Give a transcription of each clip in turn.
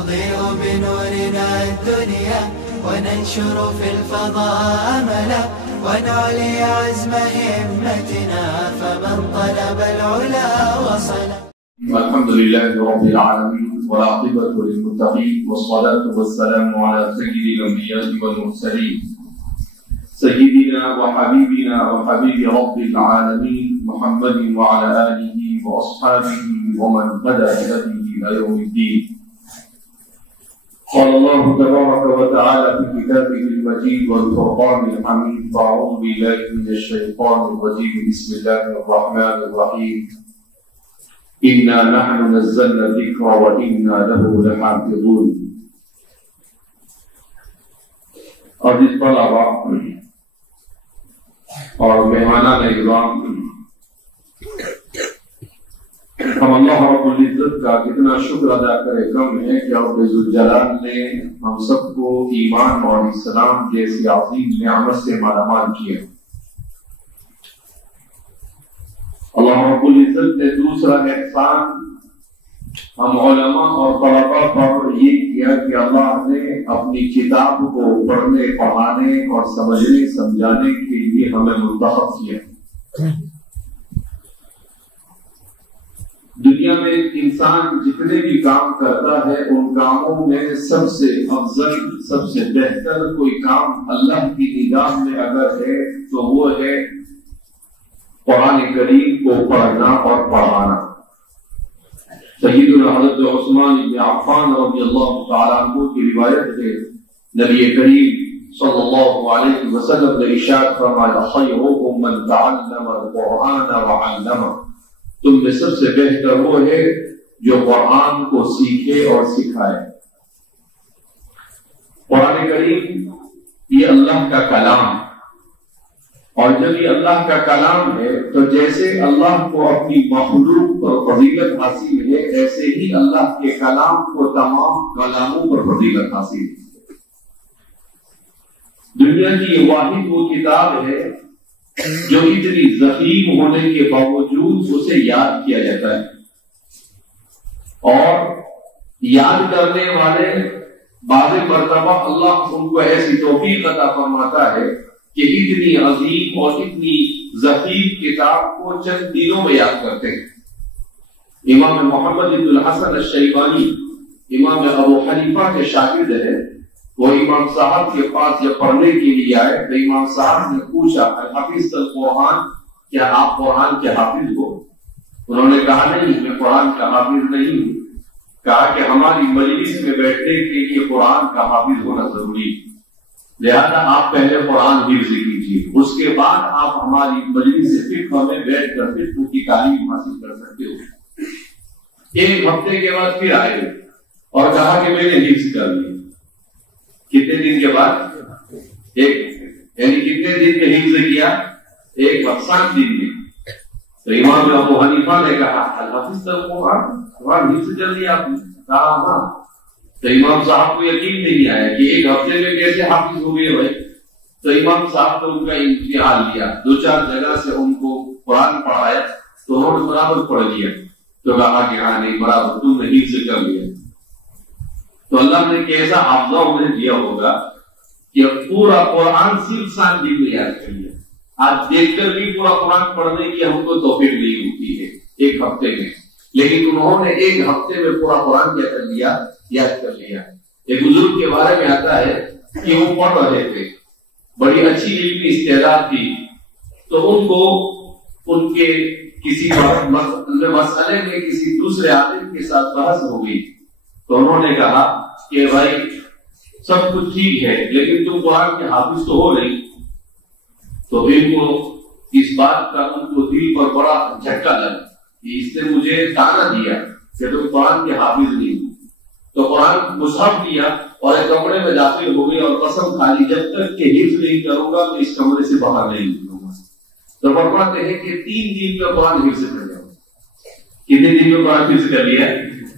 نضيء بنورنا الدنيا وننشر في الفضاء أملا ونعلي عزم همتنا فمن طلب العلا وصل. الحمد لله رب العالمين والعاقبة للمتقين والصلاة والسلام على سيد الأنبياء والمرسلين سيدنا وحبيبنا وحبيب رب العالمين محمد وعلى آله وأصحابه ومن هدى بهديه إلى يوم الدين. قال الله تبارك وتعالى في كتابه المجيد والفرقان الحميد: أعوذ بالله من الشيطان الرجيم بسم الله الرحمن الرحيم إنا نحن نزلنا الذكر وإنا له لحافظون. عزیز طلباء اور مہمانان اکرام، ہم اللہ رب العزت کا کتنا شکر ادا کرے کم ہے کہ رب ذوالجلال نے ہم سب کو ایمان اور اسلام جیسی عظیم نعمت سے مالا مال کیا. اللہ رب العزت نے دوسرا احسان ہم علماء اور طلباء پر یہ کیا کہ اللہ نے اپنی کتاب کو پڑھنے، پڑھانے اور سمجھنے سمجھانے کے لیے ہمیں منتخب کیا. دنیا میں انسان جتنے بھی کام کرتا ہے ان کاموں میں سب سے افضل، سب سے بہتر کوئی کام اللہ کی نگاہ میں اگر ہے تو وہ ہے قرآن کریم کو پڑھنا اور پڑھانا. سیدنا حضرت عثمان بن عفان رضی اللہ تعالیٰ عنہ کی روایت ہے، نبی کریم صلی اللہ علیہ وسلم نے ارشاد فرمایا: خیرکم من تعلم القرآن وعلمہ. تم میں سب سے بہتر وہ ہے جو قرآن کو سیکھے اور سکھائے. قرآن کریم یہ اللہ کا کلام، اور جب یہ اللہ کا کلام ہے تو جیسے اللہ کو اپنی مخلوق پر فضیلت حاصل ہے، ایسے ہی اللہ کے کلام کو تمام کلاموں پر فضیلت حاصل ہے. دنیا کی واحد وہ کتاب ہے جو اتنی ضخیم ہونے کے باوجود اسے یاد کیا جاتا ہے، اور یاد کرنے والے بعض مرتبہ اللہ ان کو ایسی توفیق عطا فرماتا ہے کہ اتنی عظیم اور اتنی ضخیم کتاب کو چند دنوں میں یاد کرتے ہیں. امام محمد بن الحسن الشیبانی امام ابو حنیفہ کے شاگرد ہے. وہ امام صاحب کے پاس جب پڑھنے کے لیے آئے تو امام صاحب نے پوچھا: حافظ القرآن، کیا آپ قرآن کے حافظ ہو؟ انہوں نے کہا: نہیں، میں قرآن کا حافظ نہیں ہوں. کہا کہ ہماری مجلس میں بیٹھنے کے لیے قرآن کا حافظ ہونا ضروری ہے، لہذا آپ پہلے قرآن حفظ کیجیے، اس کے بعد آپ ہماری مجلس فقہ میں بیٹھ کر فقہ کی تعلیم حاصل کر سکتے ہو. ایک ہفتے کے بعد پھر آئے اور کہا کہ میں نے حفظ کر لیا. کتنے دن کے بعد؟ یعنی کتنے دن میں حفظ کیا؟ 7 دن میں. تو امام ابو حنیفہ نے کہا: الحافظ القرآن، قرآن حفظ کر لیا آپ نے؟ کہا ہاں. تو امام صاحب کو یقین نہیں آیا کہ 1 ہفتے میں کیسے حافظ ہو گئے بھائی. تو امام صاحب نے ان کا امتحان لیا، 2-4 جگہ سے ان کو قرآن پڑھایا تو انہوں نے برابر پڑھ لیا. تو کہا کہ ہاں نہیں، برابر تم نے حفظ کر لیا. تو اللہ نے کیسا حافظہ انہیں دیا ہوگا کہ پورا قرآن صرف 7 دن میں یاد کر لیا. آج دیکھ کر بھی پورا قرآن پڑھنے کی ہم کو توفیق نہیں ہوتی ہے 1 ہفتے میں، لیکن انہوں نے 1 ہفتے میں پورا قرآن کیا کر لیا؟ یاد کر لیا. ایک بزرگ کے بارے میں آتا ہے کہ وہ پڑھ رہے تھے، بڑی اچھی علمی استعداد تھی، تو ان کو ان کے کسی مسئلے میں کسی دوسرے عالم کے ساتھ بحث ہو گئی. تو انہوں نے کہا کہ بھائی سب کچھ ٹھیک ہے لیکن تم قرآن کے حافظ تو ہو نہیں. تو ان کو اس بات کا ان کو دل پر بڑا جھٹکا لگا کہ اس نے مجھے تانا دیا کہ تم قرآن کے حافظ نہیں. تو قرآن مصحف لیا اور ایک کمرے میں داخل ہو گئی اور قسم کھا لی جب تک کہ حفظ نہیں کروں گا میں اس کمرے سے باہر نہیں نکلوں گا. تو فرماتے ہیں کہ 3 دن میں قرآن حفظ کر لیا. کتنے دن میں قرآن حفظ کر لیا؟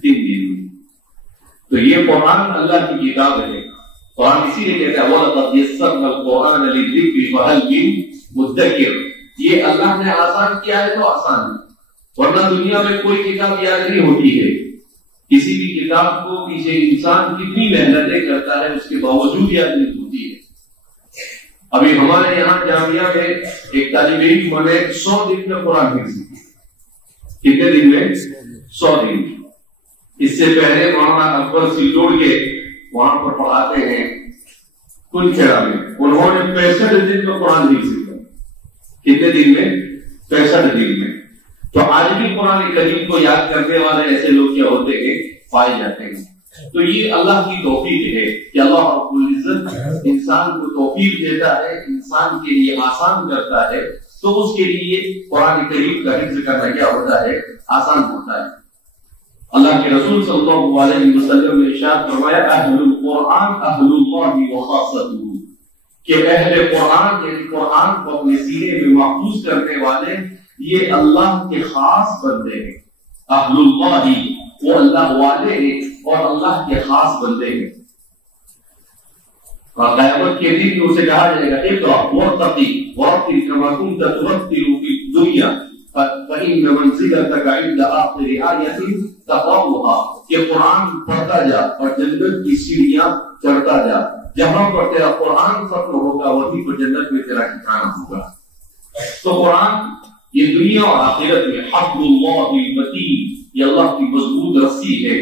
3 دن میں. تو یہ قرآن اللہ کی کتاب ہے. قرآن اسی لیے کہتا ہے وَلَقَدْ يَسَّرْنَا الْقُرْآنَ لِلذِّكْرِ فَهَلْ مِن مُدَّكِرٍ. یہ اللہ نے آسان کیا ہے تو آسان ہے، ورنہ دنیا میں کوئی کتاب یاد نہیں ہوتی ہے. کسی بھی کتاب کو پیچھے انسان کتنی محنتیں کرتا ہے اس کے باوجود یہ عزت ہوتی ہے. ابھی ہمارے یہاں جامعہ میں ایک طالب علم نے 100 دن میں قرآن حفظ کیا. کتنے دن میں؟ 100 دن. اس سے پہلے مولانا اکبر سلوڑ کے وہاں پر پڑھاتے ہیں کل کھیڑا میں، انہوں نے 65 دن میں قرآن حفظ کیا. کتنے دن میں؟ 65 دن میں. تو آج بھی قرآن کریم کو یاد کرنے والے ایسے لوگ کیا ہوتے ہیں؟ پائے جاتے ہیں. تو یہ اللہ کی توفیق ہے کہ اللہ رب العزت انسان کو توفیق دیتا ہے، انسان کے لیے آسان کرتا ہے، تو اس کے لیے قرآن کریم کا حفظ کرنا کیا ہوتا ہے؟ آسان ہوتا ہے. اللہ کے رسول صلی اللہ علیہ وسلم نے ارشاد فرمایا اہل القرآن اہل اللہ وخاصتہ، کہ اہل قرآن یعنی قرآن کو اپنے سینے میں محفوظ کرنے والے یہ اللہ کے خاص بندے ہیں. اہل اللہ وہ اللہ والے ہیں اور اللہ کے خاص بندے ہیں. قیامت کے دن اسے کہا جائے گا اقرأ وارتقی ورتل کما كنت ترتل في الدنيا فإن منزلتك عند آخر آية تقرأها، کہ قرآن پڑھتا جا اور جنت کی سیڑھیاں چڑھتا جا، جہاں پر تیرا قرآن ختم ہوگا وہیں پر جنت میں تیرا ٹھکانہ ہوگا. تو قرآن یہ دنیا اور آخرت میں حبل اللہ المتین، یہ اللہ کی مضبوط رسی ہے.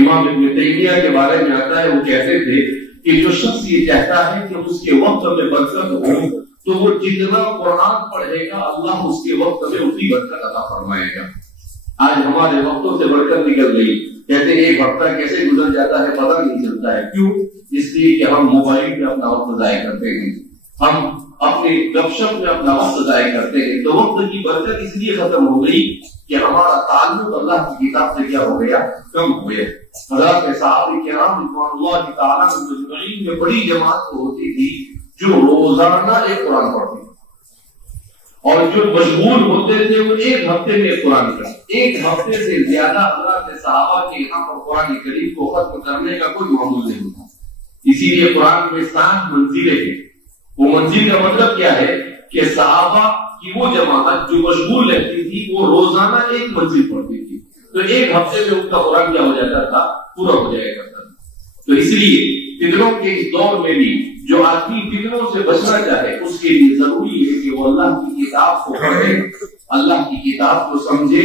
امام ابن تیمیہ کے بارے میں آتا ہے، وہ کہتے تھے کہ جو شخص یہ چاہتا ہے کہ اس کے وقت میں برکت ہو تو وہ جتنا قرآن پڑھے گا اللہ اس کے وقت میں اتنی برکت عطا فرمائے گا. آج ہمارے وقتوں سے برکت نکل گئی، کہتے ایک ہفتہ کیسے گزر جاتا ہے پتہ نہیں چلتا ہے. کیوں؟ اس لیے کہ ہم موبائل پہ اپنا وقت ضائع کرتے ہیں، ہم اپنے گپ شپ میں اپنا وقت ضائع کرتے ہیں. تو وقت کی برکت اس لیے ختم ہو گئی کہ ہمارا تعلق اللہ کی کتاب سے کیا ہو گیا؟ کم ہو گیا. حضرات صحابہ کرام رضوان اللہ تعالیٰ مجمعین میں بڑی جماعت ہوتی تھی جو روزانہ ایک قرآن پڑھتے اور جو مشغول ہوتے تھے وہ ایک ہفتے میں قرآن پڑھتے. ایک ہفتے سے زیادہ حضرات صحابہ کے یہاں پر قرآن کریم کو ختم کرنے کا کوئی معمول نہیں ہوتا. اسی لیے قرآن میں 7 منزلیں ہیں. وہ منزل کا مطلب کیا ہے کہ صحابہ کی وہ جماعت جو مشغول رہتی تھی وہ روزانہ ایک منزل پڑھتی تھی، تو ایک ہفتے میں ان کا قرآن کیا ہو جاتا تھا؟ پورا ہو جایا کرتا تھا. تو اس لیے فتنوں کے اس دور میں بھی جو آدمی فتنوں سے بچنا چاہے اس کے لیے ضروری ہے کہ وہ اللہ کی کتاب کو پڑھے، اللہ کی کتاب کو سمجھے،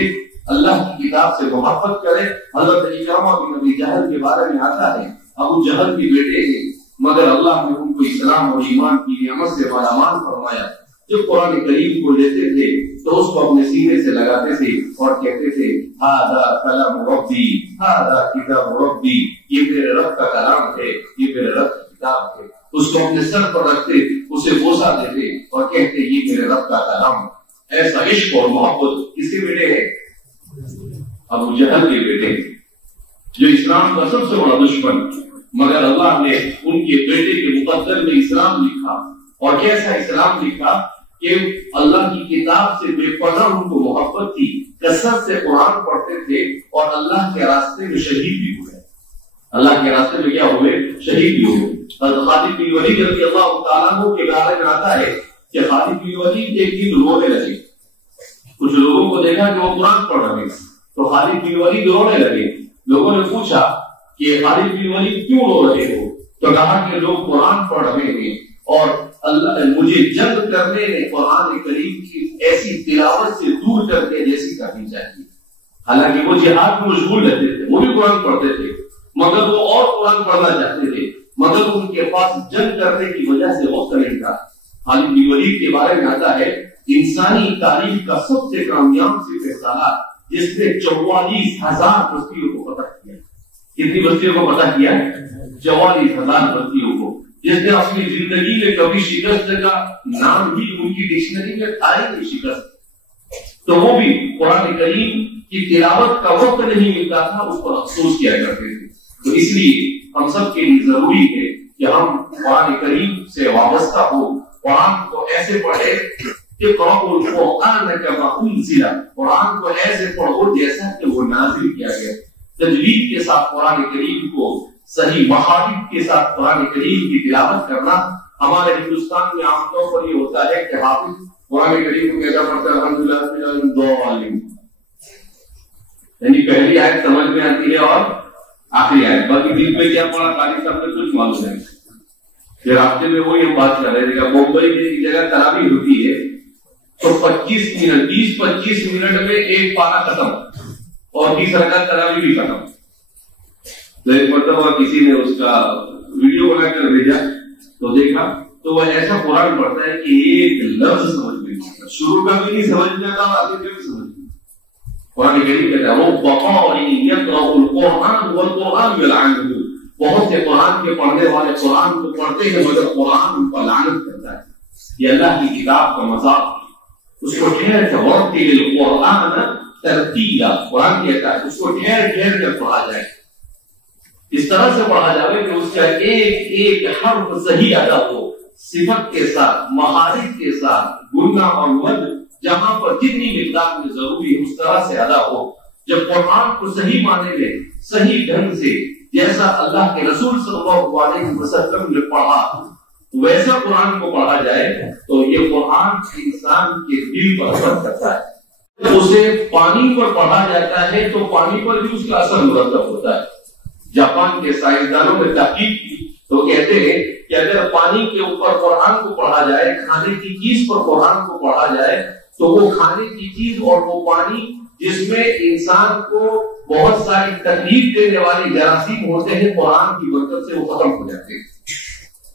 اللہ کی کتاب سے محبت کرے. حضرت اکرمہ بن ابی جہل کے بارے میں آتا ہے ابو جہل کے بیٹے ہیں مگر اللہ نے ان کو اسلام اور ایمان کی نعمت سے مالامال فرمایا. جب قرآن کریم کو لیتے تھے تو اس کو اپنے سینے سے لگاتے تھے اور کہتے تھے ھذا کلام ربی ھذا کتاب ربی، یہ میرے رب کا کلام ہے، یہ میرے رب کی کتاب ہے. اس کو اپنے سر پر رکھتے، اسے بوسہ دیتے اور کہتے یہ میرے رب کا کلام ہے. ایسا عشق اور محبت کس کے بیٹے ہیں؟ ابو جہل کے بیٹے، جو اسلام کا سب سے بڑا دشمن، مگر اللہ نے ان کے بیٹے کے مقدر میں اسلام لکھا. اور کیسا اسلام لکھا کہ اللہ کی کتاب سے بے پناہ ان کو محبت تھی، کثرت سے قرآن پڑھتے تھے اور اللہ کے راستے میں شہید بھی ہوئے. اللہ کے راستے میں کیا ہوئے؟ شہید بھی ہوئے. حضرت خالد بن ولید رضی اللہ تعالیٰ عنہ کے بارے میں آتا ہے کہ خالد بن ولید ایک دن رونے لگے. کچھ لوگوں کو دیکھا کہ وہ قرآن پڑھ رہے ہیں تو خالد بن ولید رونے لگے. لوگوں نے پوچھا کہ خالد بن ولید کیوں رو رہے ہو؟ تو کہا کہ لوگ قرآن پڑھ رہے ہیں اور اللہ مجھے جنگ کرنے میں قرآن کریم کی ایسی تلاوت سے دور کر کے جیسی کرنی چاہیے. حالانکہ وہ جہاد میں مشغول رہتے تھے، وہ بھی قرآن پڑھتے تھے مگر وہ اور قرآن پڑھنا چاہتے تھے، مگر ان کے پاس جنگ کرنے کی وجہ سے وقت نہیں تھا. خالد بن ولید کے بارے میں آتا ہے انسانی تاریخ کا سب سے کامیاب فیصلہ جس نے 44,000 بستیوں کو فتح کیا. کتنی بستیوں کو فتح کیا؟ 44,000 بستیوں کو، جس نے اپنی زندگی میں کبھی شکست کا نام بھی ان کی ڈکشنری میں تھا ہی نہیں شکست. تو وہ بھی قرآن کریم کی تلاوت کا وقت نہیں ملتا تھا، اس پر افسوس کیا کرتے تھے. تو اس لیے ہم سب کے لیے ضروری ہے کہ ہم قرآن کریم سے وابستہ ہو، قرآن کو ایسے پڑھے کہ قرآن کو ایسے پڑھو جیسا کہ وہ نازل کیا گیا. تجوید کے ساتھ قرآن کریم کو صحیح مخارج کے ساتھ قرآن کریم کی تلاوت کرنا. ہمارے ہندوستان میں عام طور پر یہ ہوتا ہے کہ حافظ قرآن کریم کو کیسا پڑھتا ہے؟ الحمدللہ یعنی پہلی آیت سمجھ میں آتی ہے اور آخری آیت، باقی دل میں کیا پڑا قاری صاحب نے کچھ معلوم نہیں. پھر راستے میں وہی ہم بات کر رہے تھے، ممبئی میں ایک جگہ تراویح ہوتی ہے تو 20-25 منٹ میں ایک پارا ختم اور 20 رکعت تراویح بھی ختم. تو ایک مرتبہ کسی نے اس کا ویڈیو بنا کر بھیجا تو دیکھا تو وہ ایسا قرآن پڑھتا ہے کہ ایک لفظ سمجھ میں نہیں آتا، شروع کا بھی نہیں سمجھ میں آتا اور آگے کا بھی سمجھ میں. قرآن کریم کہتا ہے وہ بقاء یقرأ القرآن والقرآن یلعنہ، بہت سے قرآن کے پڑھنے والے قرآن کو پڑھتے ہیں مگر قرآن ان پر لعنت کرتا ہے. یہ اللہ کی کتاب کا مذاق، اس کو ٹھہر کے ورتل القرآن ترتیلا، قرآن کہتا ہے اس کو ٹھہر ٹھہر کر پڑھا جائے، اس طرح سے پڑھا جائے کہ اس کا ایک ایک حرف صحیح ادا ہو، صفت کے ساتھ، مخارج کے ساتھ، گنہ اور مد جہاں پر جتنی مقدار میں ضروری ہے اس طرح سے ادا ہو. جب قرآن کو صحیح معنی میں صحیح ڈھنگ سے جیسا اللہ کے رسول صلی اللہ علیہ وسلم نے پڑھا ویسا قرآن کو پڑھا جائے تو یہ قرآن انسان کے دل پر اثر کرتا ہے. اسے پانی پر پڑھا جاتا ہے تو پانی پر بھی اس کا اثر مرتب ہوتا ہے. جاپان کے سائنسدانوں نے تحقیق کی تو کہتے ہیں کہ اگر پانی کے اوپر قرآن کو پڑھا جائے، کھانے کی چیز پر قرآن کو پڑھا جائے تو وہ کھانے کی چیز اور وہ پانی جس میں انسان کو بہت ساری تکلیف دینے والی جراثیم ہوتے ہیں قرآن کی برکت سے وہ ختم ہو جاتے ہیں.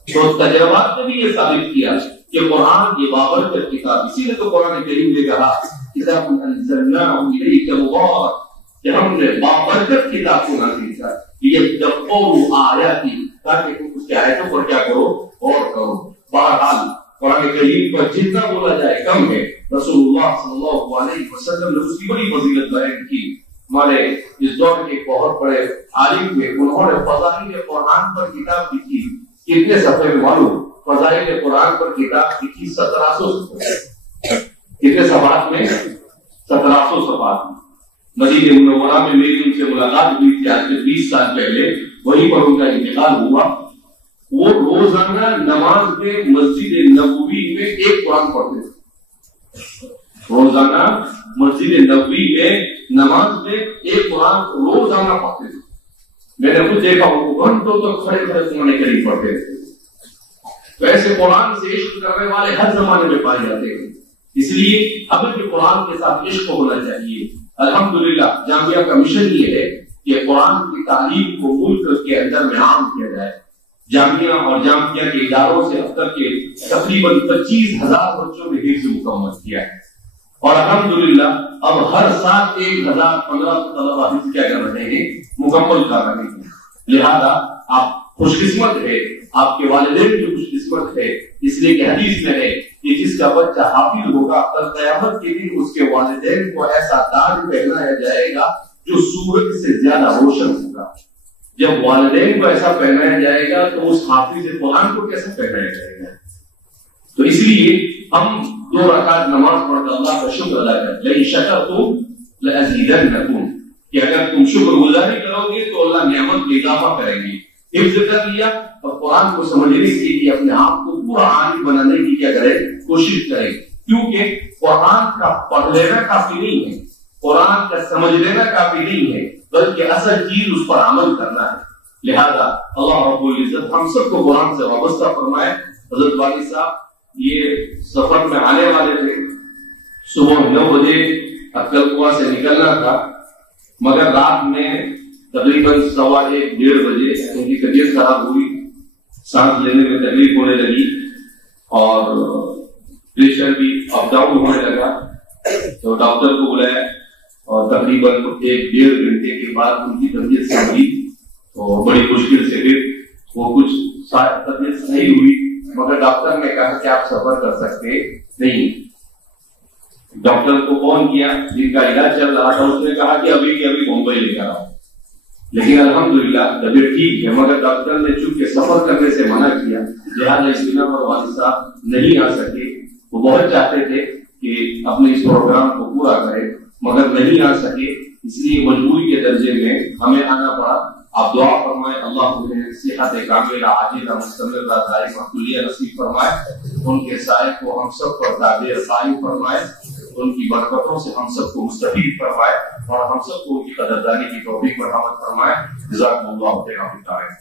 تو تجربات نے بھی یہ ثابت کیا کہ قرآن یہ بابرکت کتاب، اسی لیے تو قرآن کریم نے کہا کتاب انزلناہ الیک مبارک، کہ ہم نے بابرکت کتاب کو نازل کیا لیدبروا آیاتہ، تاکہ تم اس کی آیتوں پر کیا کرو اور کرو. بہرحال قرآن کریم پر جتنا بولا جائے کم ہے. رسول اللہ صلی اللہ علیہ وسلم نے اس کی بڑی فضیلت بیان کی. ہمارے اس دور کے بہت بڑے عالم تھے، انہوں نے فضائل قرآن پر کتاب لکھی. کتنے صفحے میں معلوم؟ فضائل قرآن پر کتاب لکھی 1700 صفحے. کتنے صفحات میں؟ 1700 صفحات میں. مدینہ منورہ میں میری ان سے ملاقات ہوئی تھی آج سے 20 سال پہلے، وہیں پر ان کا انتقال ہوا. وہ روزانہ نماز میں مسجد نبوی میں ایک قرآن پڑھتے تھے. روزانہ مسجد نبوی میں نماز میں ایک قرآن روزانہ پڑھتے تھے. میں نے خود دیکھا ان کو گھنٹوں تک کھڑے کھڑے قرآن کریم پڑھتے تھے. تو ایسے قرآن سے عشق کرنے والے ہر زمانے میں پائے جاتے ہیں. اس لیے ہمیں بھی قرآن کے ساتھ عشق ہونا چاہیے. الحمدللہ جامعہ کا مشن یہ ہے کہ قرآن کی تعلیم کو ملک کے اندر میں عام کیا جائے. جامعہ اور جامعہ کے اداروں سے اب تک کے تقریباً 25,000 بچوں نے حفظ مکمل کیا ہے اور الحمدللہ اب ہر سال 1,015 طلبہ حفظ کیا کر رہے ہیں، مکمل کر رہے ہیں. لہذا آپ خوش قسمت ہے، آپ کے والدین بھی خوش قسمت ہے، اس لیے کہ حدیث میں ہے کہ جس کا بچہ حافظ ہوگا کل قیامت کے دن اس کے والدین کو ایسا تاج پہنایا جائے گا جو سورج سے زیادہ روشن ہوگا. جب والدین کو ایسا پہنایا جائے گا تو اس حافظ قرآن کو کیسے پہنایا جائے گا؟ تو اس لیے ہم 2 رکعت نماز پڑھ کر اللہ کا شکر ادا کریں. لئن شکرتم لأزیدنکم، کہ اگر تم شکر گزاری کرو گے تو اللہ نعمت میں اضافہ کریں گے. حفظ کر لیا اور قرآن کو سمجھنے کے لیے اپنے آپ کو پورا عالم بنانے کی کیا کرے، کوشش کرے. کیونکہ قرآن کا پڑھ لینا کافی نہیں ہے، قرآن کا سمجھ لینا کافی نہیں ہے، بلکہ اصل چیز اس پر عمل کرنا ہے. لہذا اللہ رب العزت ہم سب کو قرآن سے وابستہ فرمائے. حضرت والد صاحب یہ سفر میں آنے والے تھے، صبح 9 بجے اکل کنواں سے نکلنا تھا، مگر رات میں تقریباً 1:15-1:30 بجے ان کی طبیعت خراب ہوئی، سانس لینے میں تکلیف ہونے لگی اور پریشر بھی اپ ڈاؤن ہونے لگا. تو ڈاکٹر کو بلایا اور تقریباً 1-1.5 گھنٹے کے بعد ان کی طبیعت سنبھلی تو بڑی مشکل سے پھر وہ کچھ طبیعت صحیح ہوئی، مگر ڈاکٹر نے کہا کہ آپ سفر کر سکتے نہیں. ڈاکٹر کو فون کیا جن کا علاج چل رہا تھا، اس نے کہا کہ ابھی کے ابھی ممبئی لے کر آؤ. لیکن الحمدللہ طبیعت ٹھیک ہے، مگر ڈاکٹر نے چونکہ سفر کرنے سے منع کیا، لہٰذا اس بنا پر والد صاحب نہیں آ سکے. وہ بہت چاہتے تھے کہ اپنے اس پروگرام کو پورا کرے مگر نہیں آ سکے، اس لیے مجبوری کے درجے میں ہمیں آنا پڑا. آپ دعا فرمائے اللہ انہیں صحت کاملہ عاجلہ مستمرہ دائمہ کلیہ نصیب فرمائے، ان کے سائے کو ہم سب پر دائر قائم فرمائے، ان کی برکتوں سے ہم سب کو مستفید فرمائے. اور ہم سب کو ان کی قدردانی کی توفیق مرحمت فرمائے. جزاکم اللہ خیر.